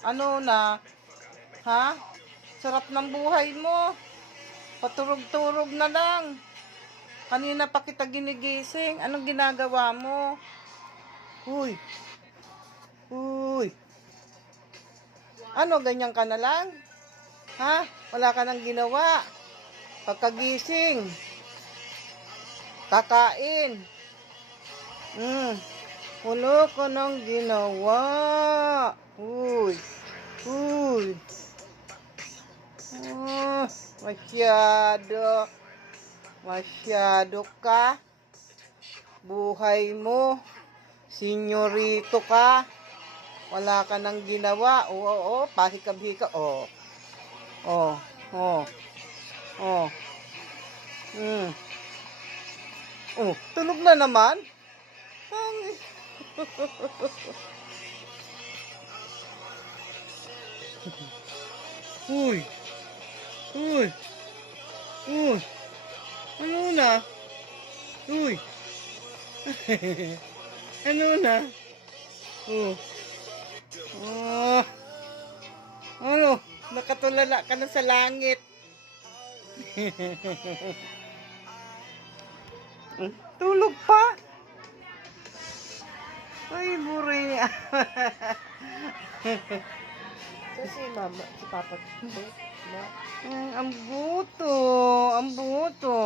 Ano na? Ha? Sarap ng buhay mo. Paturog-turog na lang. Kanina pa kita ginigising. Anong ginagawa mo? Uy. Uy. Ano, ganyan ka na lang? Ha? Wala ka nang ginawa. Pagkagising. Kakain. Wala ka nang ginawa. Uy. Uy. Masyado. Masyado ka. Buhay mo. Senyorito ka. Wala ka nang ginawa. Oo, pahikab-hikab. Oo. Oh. Oh. Oh. Oh, tulog na naman. Uy. Uy. Uy. Ano na? Uy. Ano na? Oh. Oh. Ano? Nakatulala ka na sa langit. Tulog pa? Ay, buray. So, si mama, si papa, Ang buto. Ang buto.